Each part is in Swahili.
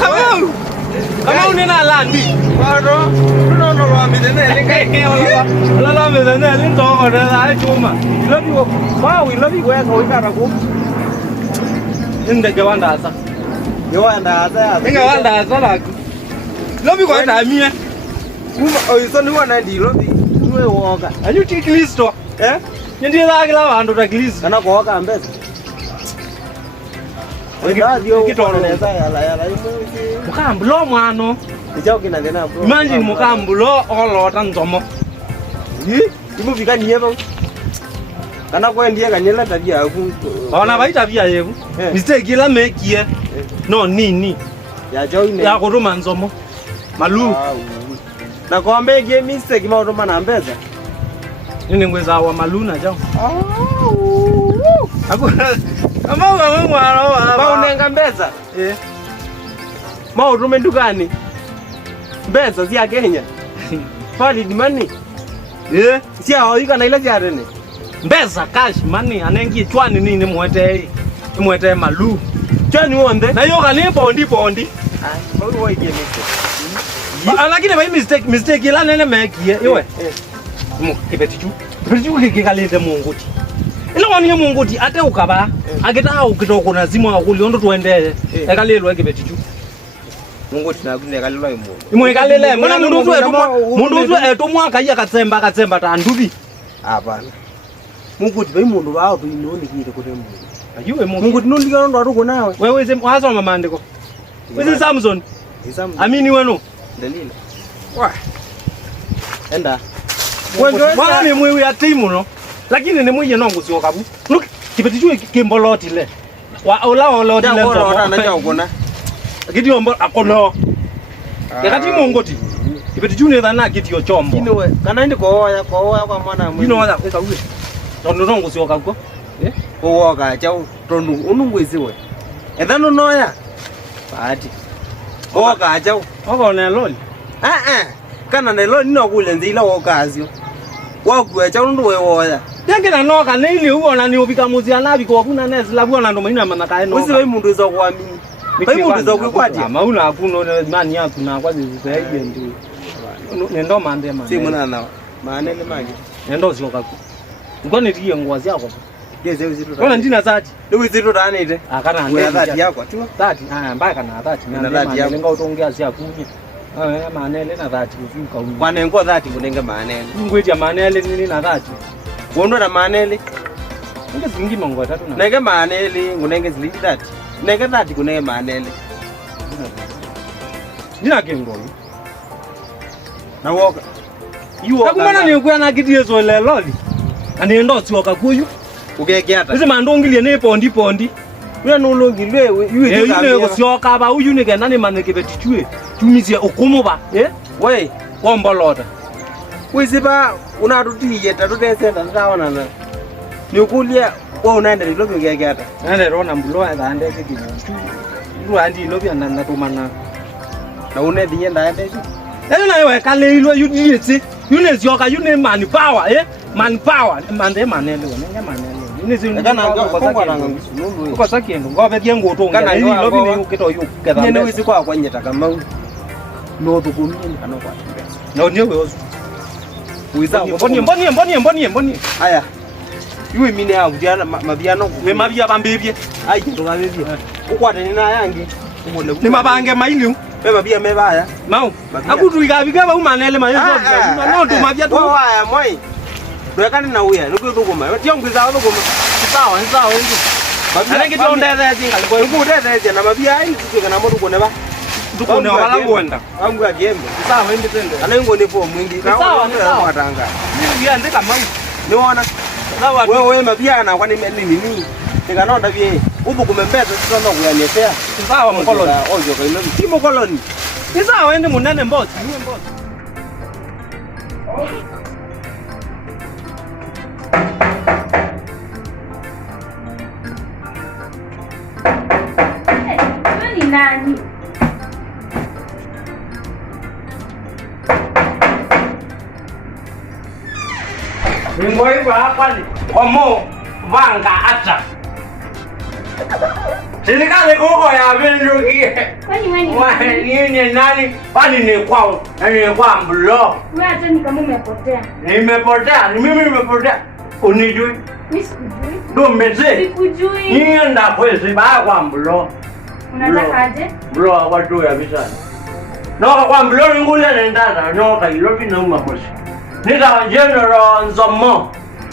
Come on, in a land. No, I'm in the love is an alien dog or I love you. Wow, we love you. Where we gotta go in the Gavanda. You and I think I want love you. What I mean, it's only one idea. Love you. And you take list, eh? You did like under the list and I walk and best. Mukambulo mwana imagine mukambulo olota nzomo imufika niyevo kana kwendie kanyela tabia yaku ona baita bia yevu mistake ila mekie no nini ya joine ya kutuma nzomo malu na kwambe ngie mistake mautuma na mbeza nini ngweza wa maluna jao Ama wewe mwana wa baunenga mbeza mautume ndukani mbeza sia Kenya pali dimani sia oika na ile sia rene mbeza cash money anengi chwani nini mwete malu chwani wonde na yoga ni bondi wewe waige mistake lakini by mistake ila nene mekie iwe kibetichu kikalinde munguti ila wani munguti ate ukaba ageta ukitoko na zimu akuli ondo tuende ekalelwa kibetichu munguti na kune kalelwa imwe kalele mwana mundu etomwa kaya katsemba tandubi hapana munguti bai mundu wao tuinoni kile kote mungu ayuwe munguti nondika ndo atuko nawe wewe ze wasoma maandiko wewe Samson amini wenu dalila wa enda wala ni mwewe ya timu no lakini ni mwenye nongo sio kabu look kibetichu kimboloti le wa oloti le ndo na ja ukona kiti ombo akono yakati mongoti kibetichu ne dana kiti yo chombo kinowe kana ndi koya kwa mwana mwe kinowa ka uwe ndo nongo sio kabu owoga chao tondu unungweziwe ethano noya baati owoga chao ogone loli kana ne loli no kule nzila wokazio wakwe chao ndo wewoya Yangena noka nili uona ni ubika muzi anabi kwa kuna nezi la buona ndo mahina manakae noka usiwe mundu za kuamini bai mundu za kukwatia mauna akuno mani yaku na kwa zizaige ndi nendo mande mane si muna na manele magi nendo zioka ku ngone tiye ngwazi yako geze uzito ona ndina zati ndi uzito dani ite akana ndezi zati yako tu zati mbaka na zati na zati yako lenga utongea zia kunye manele na zati uzuka kwane ngo zati kunenge manele ngwiti ya manele nini na zati wondo na manele nge zingima ngo tatu na nenge manele ngunenge ziliti dati nenge dati kunenge manele ndina kengo na woka iwo akumana ni kuya kitiyezo leloli ane ndo tsiwoka kuyu ugegeata ise mandongilie ne pondi uya nolongilwe yuwe yine kusioka ba uyune ke nani maneke betichwe tumizie okumuba we kombolota wiziba unatutiye tatutesenda ndaona na nikulia wewe unaenda lilobi ugegeata nane rona mbulo ande kitu ndo andi lobi na tumana na unedi yenda ande na wewe kale ilo yudiyeti yune zioka yune manpower manpower mande manele wonenge manele yune zinu kana kwa sakendo ngobe diengo utonga na hili lobi ni ukito yu kedha nyene wizi kwa nyeta kama no tukumini kana kwa no ndio wewe uiza mboni haya yue mine ya udiana mabiano we mabia bambebie ai ndo gabebie ukwate ni na yangi ni mabange mailiu we mabia mebaya mau akutu igabiga ba umanele mayezo no ndo mabia tu waya moi ndwekane na uya nikudukuma tiongiza udukuma sawa ndi mabia ngi tondeza jinga kwa ukudeza na mabia ai tukika na modu koneba tukone wala ngwenda wangu ya gembe sawa ndi tende anengo ni po mwingi sawa watanga ni andika mau niona sawa wewe mabia na kwani nini nikanonda bie ubu kumembeza tutaona kuyanetea sawa mkoloni ojo kwa ilo si mkoloni ni sawa ende munene mbozi ni mbozi ni nani Ngoi ba hapa ni omo vanga ata Serikali huko ya vinduki. Kwani Ni nani? Kwani ni kwao? Ni kwa mlo. Wewe hata ni kama umepotea. Nimepotea, ni mimi nimepotea. Unijui? Mimi sikujui. Ndio mbeze. Sikujui. Nienda kwezi ba kwa mlo. Unataka aje? Mlo watu ya bisani. No kwa mlo ngule nenda no kailobi na umakosi. Nita general nzomo.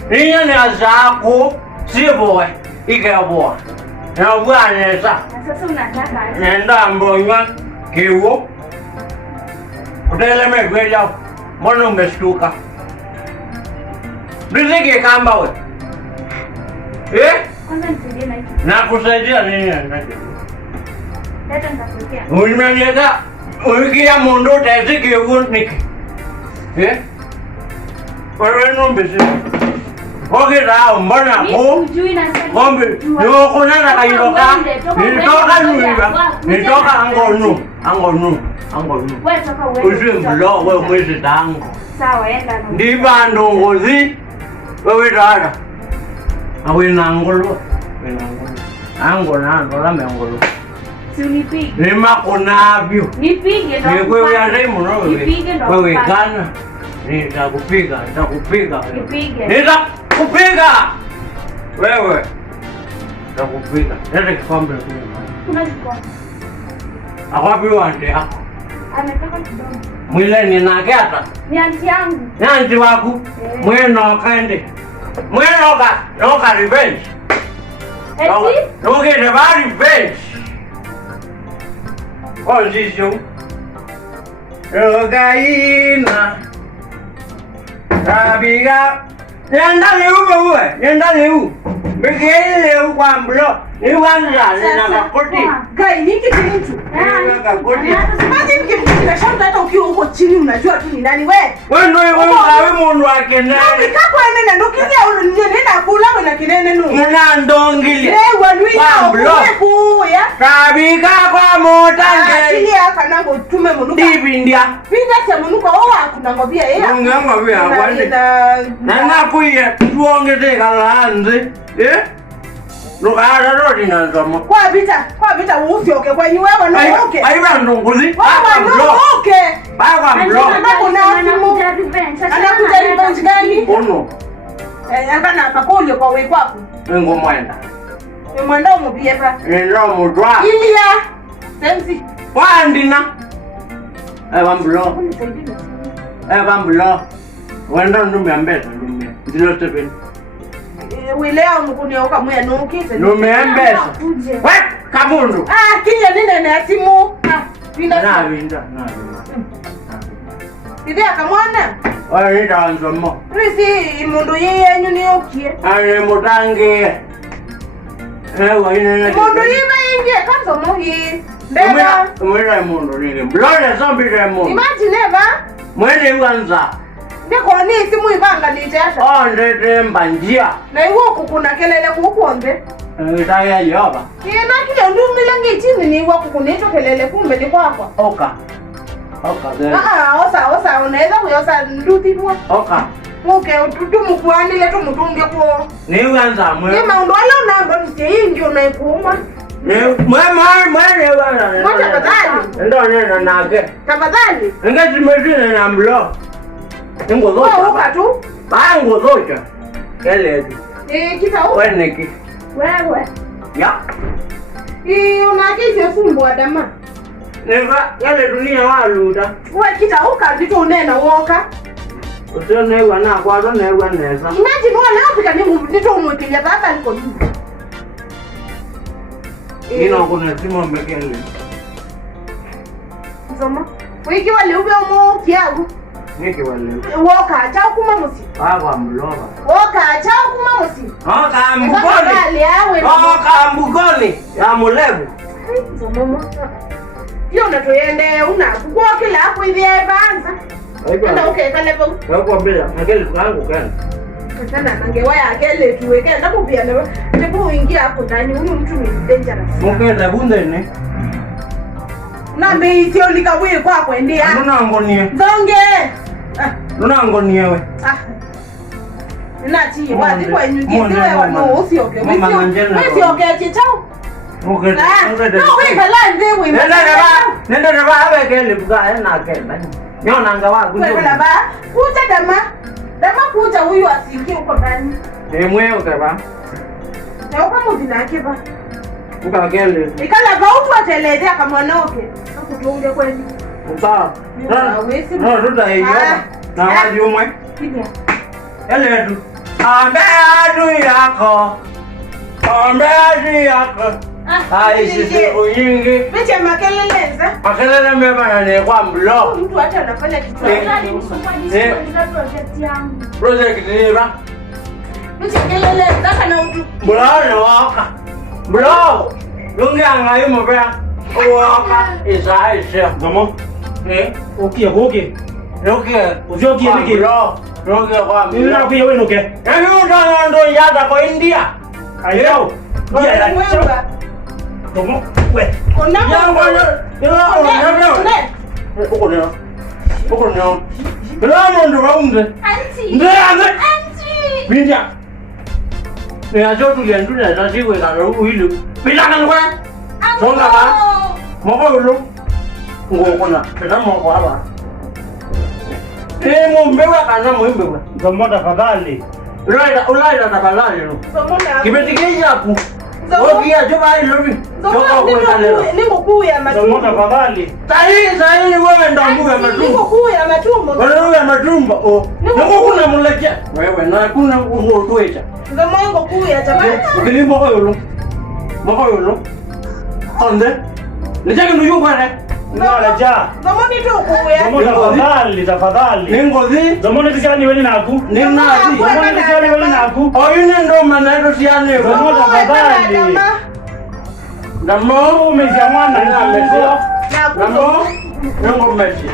Niye ni azako siboe ikeboa. Na bwana Sasa unataka aje? nenda mbonywa kiwo. Uteleme kwenda. Mbona umeshtuka? Riziki kamba wewe. Kwanza nisaidie na hiki. Nakusaidia nini? Leta nitakuwekea. Unaniweka ukiya mundu taziki uniki. Wewe nombezi. Okira mbona ko? Ngombe, yo kunana kairoka. Nitoka angonu. Wewe toka wewe. Usimlo wewe mwezi tango. Sawa, enda. Ndiba ndongozi. Wewe dada. Awe nangolo. Angona ndola mengolo. Si unipige. Nima kunavyo. Nipige ndo. Wewe ya demu no wewe. Nipige ndo. Wewe kana. Nitakupiga. Nipige. Nitakupiga. Wewe. Nitakupiga. Nenda kikombe kile. Kuna kikombe. Akwapi wande yako? Ametoka kidogo. Mwile ninaketa. Ni anti yangu. Ni anti wako. Mweno kende. Mweno ka revenge. Eti? No get a revenge. Oh, Jesus. Rogaina. Rabiga. Nenda leu. Begele kwa mlo. Ni wanja na kakoti. Gai niki kitu. Kakoti. Maji mkimkina shamba hata ukiwa huko chini unajua tu ni nani wewe. Wewe ndio wewe mundu wake nani? Nikako ene ndo kinya nenda kula wena kinene nu. Muna ndongili. Wewe ndio kuya. Rabiga kwa motange. Chini hapa nango tume munuka. Dibindia. Pinga se munuka kuna ngobia yeye. Ngobia kwani. Na kuya tuongeze kalanze. Lugara rodi na nzomo. Kwa vita usioke kwa wewe na uke. Aiba ndongozi. Wewe uke. Baba mlo. Anakuja revenge gani? Ono. Akana makolio kwa wewe kwako. Ngo mwenda. Mwenda umubieva. Ndio mudwa. Ilia. Sensi. Wandina. Eba mlo. Wenda ndume ambeza ndume. Ndilo tepeni. Wilea mkunia uka mwya nukite. Numembeza. Wek kabundu. Kinya nine na simu. Winda. Ide akamwana. Nita nzomo. Risi mundu yeye nyuni okie. Mutange. Mundu yime ingie kanzo mohi. Mbeba. Mwena mundu nige. Blole zombi de mundu. Imagine eva. Mwene wanza. Ndiko ni simu ibanga niteta. Ndete mbanjia. Na iwo kukuna kelele kukuonde. Ngitaya yoba. Kina kile ndumile ngitini ni iwo kukunito kelele kumbe ni kwako. Oka gani. Osa unaweza kuyosa nduti kwa. Oka. Muke utumukuani le tumutunge kwa. Ni wanza mwe. Ni maundo wala unamba nisiingi unaikuuma. Mwe wana. Mwacha tafadhali. Ndo nena nage. Tafadhali. Ngati mwezine na mlo. Ngo zote. Wewe uka tu. Ngo zote. Kele. Kita uka. Weneki. Wewe. Ya. Unakisi fumbo adama. Neva yale dunia waluda. Wewe kita uka vitu unena woka. Usione wana kwa ndo ne waneza. Imagine wala Afrika ni mtu umwekelea baba niko hivi. Ino kuna simu mbekele. Zoma. Wiki wale ube umo kiagu. Niki wale. Woka cha kuma musi. Baba mloba. Woka cha kuma musi. Oka mbugoni. Oka mbugoni. Ya mulevu. Zoma. Yo ndo tuende una kukua kila hapo hivi banza. Ndio okay kale bo. Wako bila ngeli kangu kana. Sana nangewaya akele tuweke ndapo pia ndipo uingia hapo ndani huyu mtu ni dangerous. Mukenda bundene. Na mbe sio likawe kwa kwendea. Nuna ngonie. Zonge. Nuna ngonie we. Nati wadi kwa nyingi wewe no usioke. Wewe usioke chichao. Okay. No, we bala we. Nenda na ba kele buga na kele. Niona anga wangu. Wewe bala ba. Kuja dama. Dama kuja huyu asiingie huko ndani. Mweo kaba. Na huko mudi na kiba. Buga kele. Ikala ba utu atelezea kama mwanaoke. Kutuunge kweli. Sawa. No, ruda hiyo. Na waji umwe. Kimya. Ele tu. Ambe adu yako. Ambe adu yako. Ai sisi uyingi. Mecha makeleleza. Makelele mbeba na kwa mlo. Mtu acha anafanya kitu. Project ni ba. Mecha keleleza kana utu. Mlo waka. Mlo. Lungi anga yumo bea. Waka isa. Zomo. Okay. Okay. Ujoki niki. Lungi kwa. Ni na kuya wewe noke. Hebu ndo yada kwa India. Ayo. Yeah, wewe. Zomo. We. Ona. Binja. Ni ajo tuliendulia na siwe kana uilu. Bila kana kwa. Songa ba. Moko ulo. Ngokona. Peta moko hapa. Mbewa kana mbewa. Zomo tafadhali. Ulaida tafadhali lo. Zomona. Kibetikija hapo. Okia juba ilobi. Ni mkuu ya matumbo. Zomo tafadhali. Sahi wewe ndo mkuu ya Ni matumbo. mkuu ya matumbo. Wewe ya matumbo. Oh. Niko kuna mulekea. Wewe na kuna utuecha. Zomo yangu kuu ya jamani. Ukilimo kwa yolo. Moko yolo. Onde? Nijake nduyu kwa ne. Ngala ja. Zomo ni tu kuu ya. Zomo tafadhali. Ningozi. Zomo ni tishani wewe naku. Ninazi. Zomo ni tishani wewe naku. Oyine ndo maneto siane. Zomo tafadhali. Namo Umezia mwana na mezo. Namo Nongo mechi.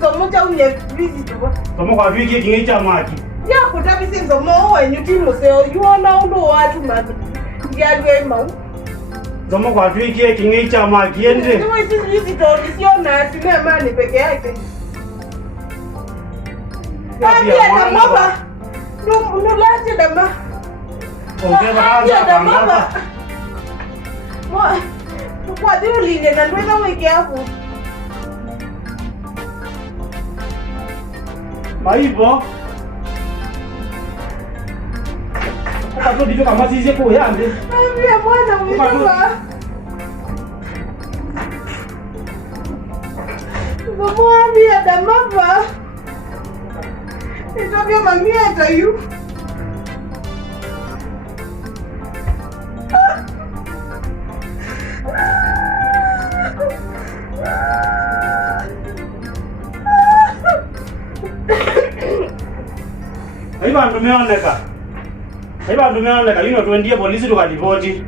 Zomo cha unye visit wa. Zomo kwa viki kingecha maki. Ya kutabisi zomo wenyu timu seo yuona ndo watu mazi. Ngiadwe mau. Zomo kwa viki kingecha maki ende. Ndio sisi visit sio na sime mani peke yake. Pia na baba. Ndo laje dama. Ongea baba. Kwa hiyo lile na ndio wiki hapo. Maivo. Kwa ndio kama sisi kwa yande. Ambia bwana umetoka. Mwambie damava. Nitobia mamia atayu. Haiba tumeoneka. Haiba tumeoneka, tuendie polisi tukaripoti.